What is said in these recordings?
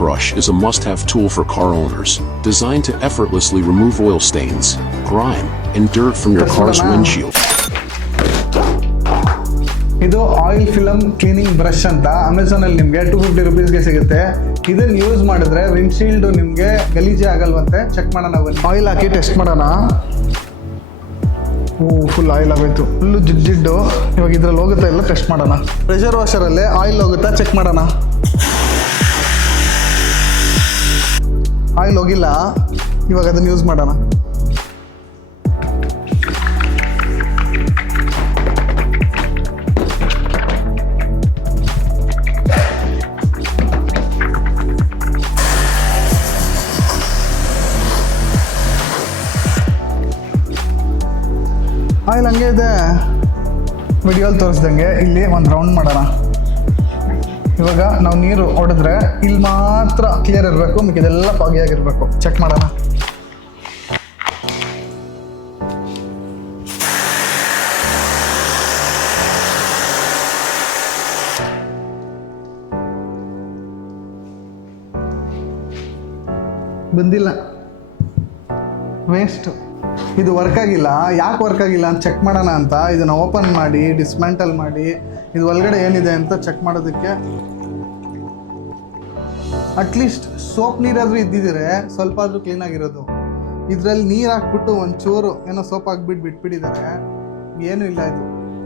brush is a must-have tool for car owners, designed to effortlessly remove oil stains, grime, and dirt from your car's windshield. ಇದು oil film cleaning brush ಅಂತ ಅಮೆಝಾನಲ್ಲಿ ನಿಮಗೆ 250 ರುಪೀಸ್ಗೆ ಸಿಗುತ್ತೆ. ಇದನ್ನು use ಮಾಡಿದ್ರೆ windshield ನಿಮಗೆ ಗಲೀಜೆ ಆಗಲ್ವಂತೆ. Check ಮಾಡೋಣ, oil ಹಾಕಿ test ಮಾಡೋಣ. Full oil ಆಗೋಯ್ತು, ಫುಲ್ಲು ಜಿಡ್ಡು. ಇವಾಗ ಇದ್ರಲ್ಲಿ ಹೋಗುತ್ತಾ ಎಲ್ಲ ಟೆಸ್ಟ್ ಮಾಡೋಣ. ಪ್ರೆಷರ್ ವಾಷರಲ್ಲೇ ಆಯಿಲ್ ಹೋಗುತ್ತಾ ಚೆಕ್ ಮಾಡೋಣ. ಆಯಿಲ್ ಹೋಗಿಲ್ಲ, ಇವಾಗ ಅದನ್ನು ಯೂಸ್ ಮಾಡೋಣ. ಆಯಿಲ್ ಹಂಗೆ ಇದೆ, ವಿಡಿಯೋಲ್ಲಿ ತೋರಿಸ್ದಂಗೆ. ಇಲ್ಲಿ ಒಂದು ರೌಂಡ್ ಮಾಡೋಣ. ಇವಾಗ ನಾವು ನೀರು ಹೊಡೆದ್ರೆ ಇಲ್ಲಿ ಮಾತ್ರ ಕ್ಲಿಯರ್ ಇರಬೇಕು, ಮಿಕ್ಕಿದೆಲ್ಲ ಪಾಗಿಯಾಗಿರಬೇಕು. ಚೆಕ್ ಮಾಡೋಣ. ಬಂದಿಲ್ಲ, ವೇಸ್ಟ್. ಇದು ವರ್ಕ್ ಆಗಿಲ್ಲ. ಯಾಕೆ ವರ್ಕ್ ಆಗಿಲ್ಲ ಅಂತ ಚೆಕ್ ಮಾಡೋಣ ಅಂತ ಇದನ್ನು ಓಪನ್ ಮಾಡಿ ಡಿಸ್ಮ್ಯಾಂಟಲ್ ಮಾಡಿ ಇದು ಒಳಗಡೆ ಏನಿದೆ ಅಂತ ಚೆಕ್ ಮಾಡೋದಕ್ಕೆ. ಅಟ್ಲೀಸ್ಟ್ ಸೋಪ್ ನೀರಾದರೂ ಇದ್ದಿದ್ರೆ ಸ್ವಲ್ಪ ಆದರೂ ಕ್ಲೀನಾಗಿರೋದು. ಇದರಲ್ಲಿ ನೀರು ಹಾಕ್ಬಿಟ್ಟು ಒಂಚೂರು ಏನೋ ಸೋಪ್ ಹಾಕ್ಬಿಟ್ಟು ಬಿಟ್ಬಿಟ್ಟಿದ್ದಾರೆ. ಏನೂ ಇಲ್ಲ, ಇದು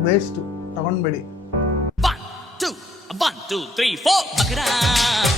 ವೇಸ್ಟು, ತಗೊಂಡ್ಬೇಡಿ. 1 2 3 4